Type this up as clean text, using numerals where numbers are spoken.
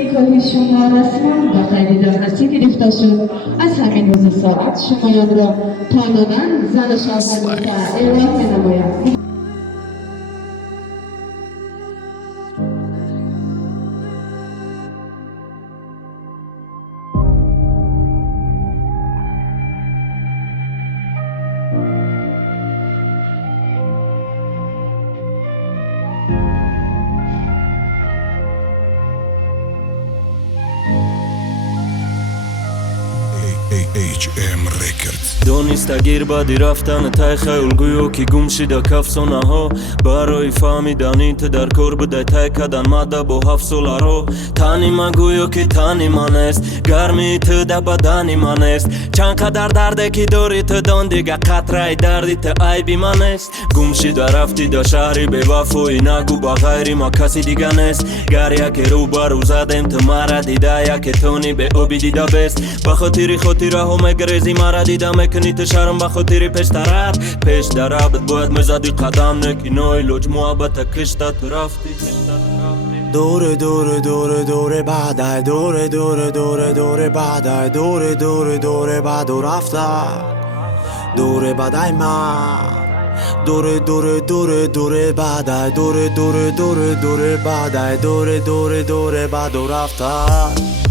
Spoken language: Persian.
نکاح شما رسما با قید دامنسی گرفته شد. از همین روز ساعت شمایان را قانونا زن و شوهر اعلام می‌نمایم. HM Records. دونستگیر بدی رفتن تای خیل گویو که گم شده کفسونه ها برای فهمیدن تو در کار بوده تای کدن مده با 7 ساله رو تنی من گویو که تنی من است گرمی تو در بدنی من است چند قدر درده که داری تو دان دیگه قطره دردی تو عیبی من است گم شده رفتی در شهری به وفایی نگو با غیری ما کسی دیگه نیست گر یکی رو برو زدیم تو مرا دیده یکی تونی به آبی دیده بست بخاطری خاطره همه گریزی مرا دیده میکنی تو شرم بخاطری پیش درابت باید مزدی قدم نکی نوی لوج محبت کشته تو رفتی دوره دوره دوره دوره بعد دوره دوره دوره دوره بعد دوره دوره دوره بعد و رفته دوره بعد من دوره دوره دوره دوره بعد دوره دوره دوره دوره بعد دوره دوره دوره بعد و رفته